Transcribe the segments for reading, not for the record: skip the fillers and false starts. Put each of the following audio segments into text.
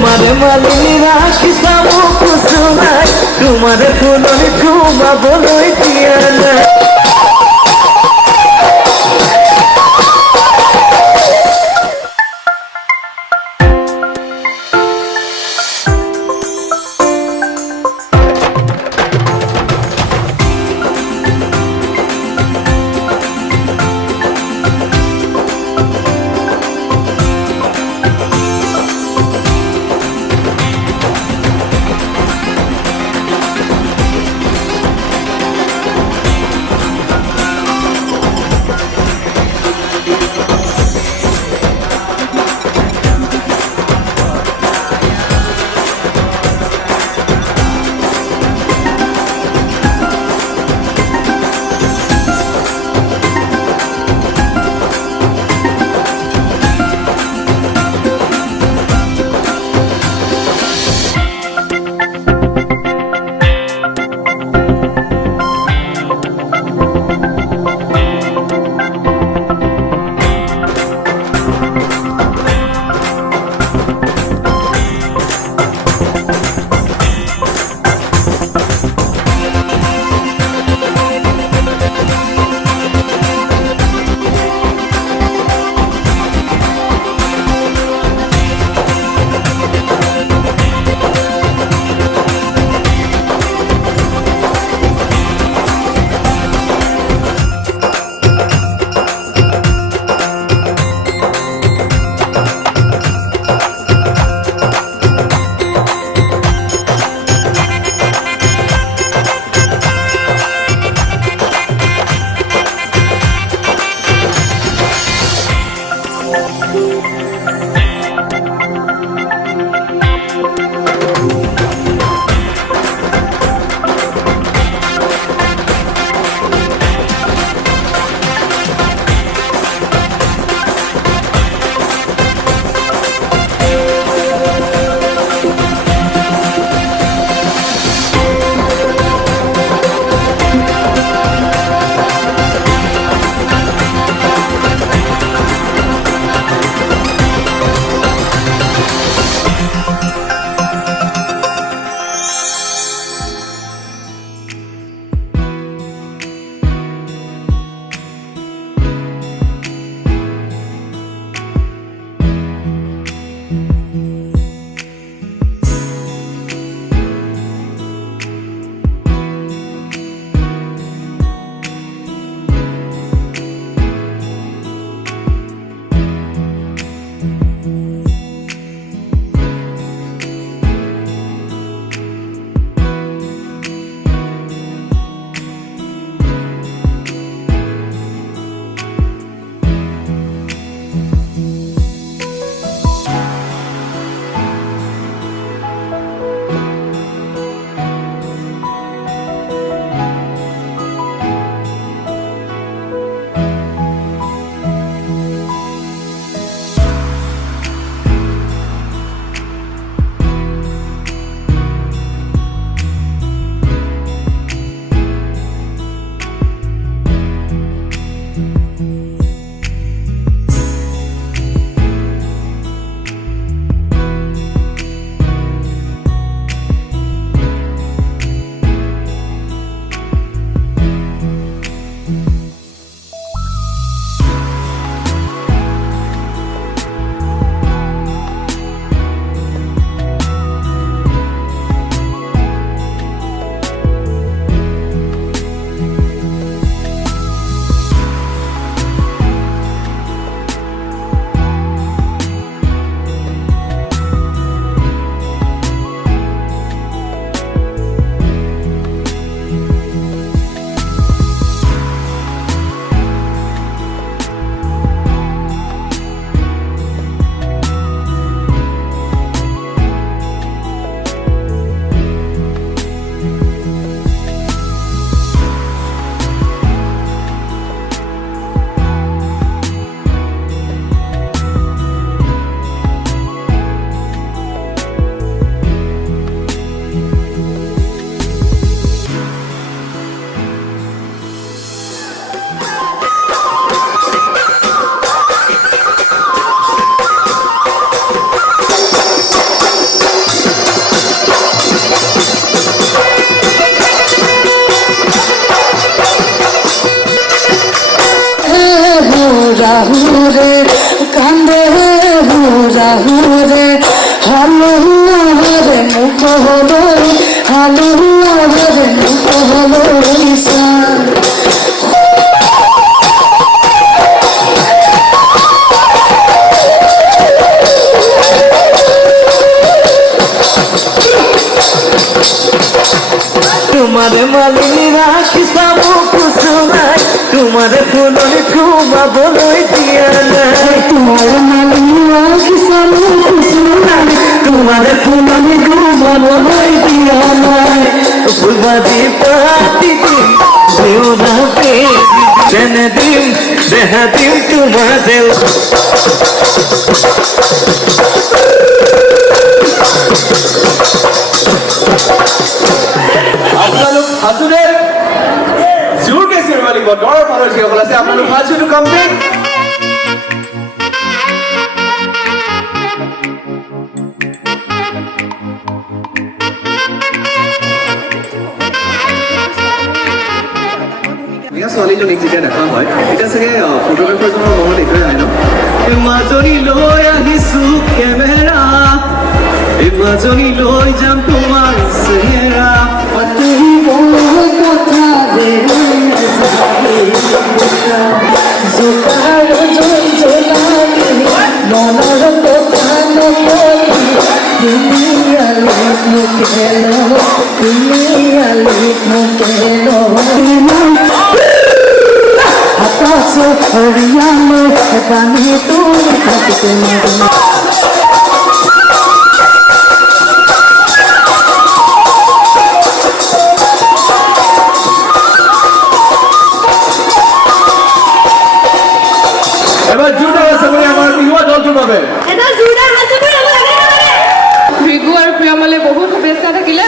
তোমারে মালিনী রাখিসামু কুসুমাই তোমারে ফুলনি চুমা বলই দিয়া না হুরে কান্দে হুরা হুরে হালো রে মুখ হলো হালো রে মুখ হলো ঈশান तुम्हारे मालिनी राखिस मुख सुनाई तुम्हारे फूलन ठुमा बोलोई दिया নাই तुम्हारे मालिनी राखिस मुख सुनाई तुम्हारे फूलन ठुमा बोलोई दिया নাই फुलबादी पाती दी देवना पे देने दिम देहा दिम तुम्हारे আপোনালোক হাজুনে জোৰকে চিঞৰিব লাগিব দৰৰ পাৰৰ যিসকল আছে আপোনালোক হাজুটো কমপ্লিট ছোৱালীজনীক যেতিয়া দেখা হয় তেতিয়া চাগে ফটোগ্ৰাফাৰজনৰ মনত এইটোৱে আহে ন মাজনী লৈ আহিছো কেমেৰা এই মাজনী লৈ যাম তোমাৰ চেহেৰা তুই বল কথা রে জোকার জোলালি মনের কথা নকলি তুমি আলিক মুকেলো তুমি আলিক মুকেলো আকাশ হরিয়ালো পানি তুমি থাকতে মারো এবার জোৰদাৰ আছে বুলি আমাৰ বিহুৱা দলটোৰ বাবে এটা জোৰদাৰ হাত চাপৰি হ'ব লাগে ভিগু আৰু প্ৰিয়মলৈ বহুত শুভেচ্ছা থাকিলে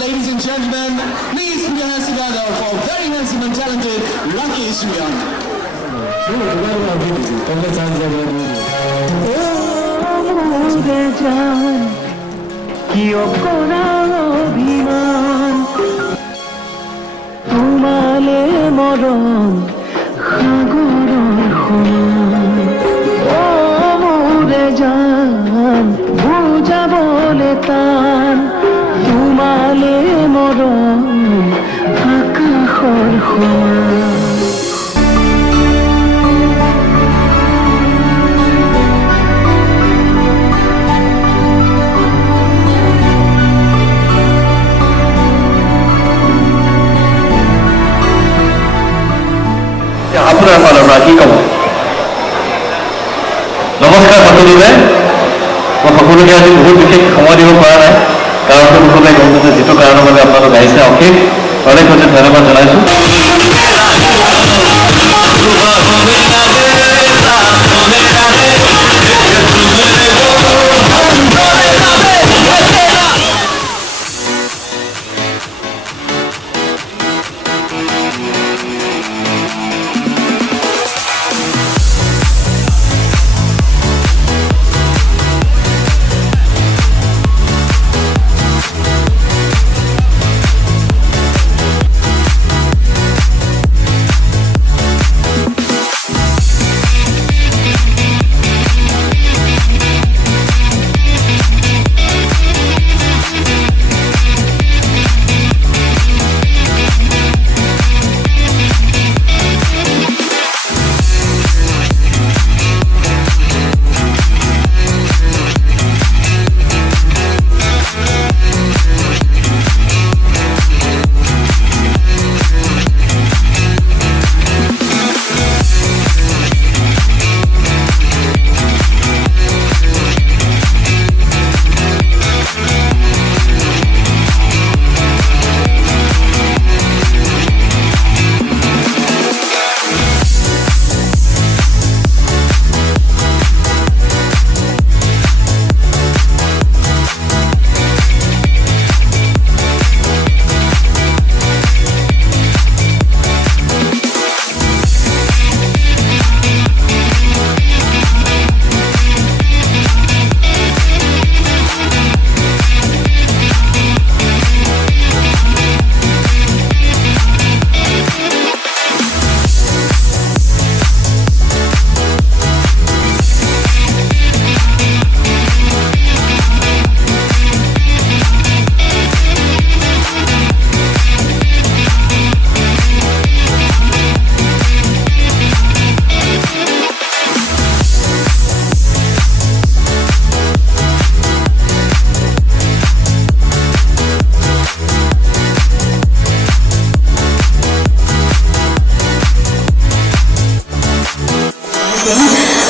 Ladies and gentlemen, please put your hands together for very handsome and talented Lucky Sriyan. তোমালে মরণ সাগৰৰ সমান তান তোমালে মৰম আকাশৰ সমান আপোনাৰ ফালৰ পৰা কি ক'ব? নমস্কাৰ সকলোকে। মই সকলোকে আজি বহুত বিশেষ সময় দিব পৰা নাই, কাৰণ সকলোৱে গম পাইছে যিটো কাৰণৰ বাবে আপোনালোক আহিছে। অশেষ অনেক অনেক ধন্যবাদ জনাইছোঁ।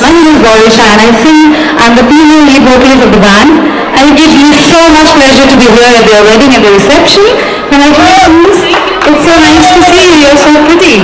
My name is Borisha and I sing, I'm the female lead vocalist of the band, and it gives me so much pleasure to be here at their wedding and the reception. And I think it's so nice to see you, you're so pretty.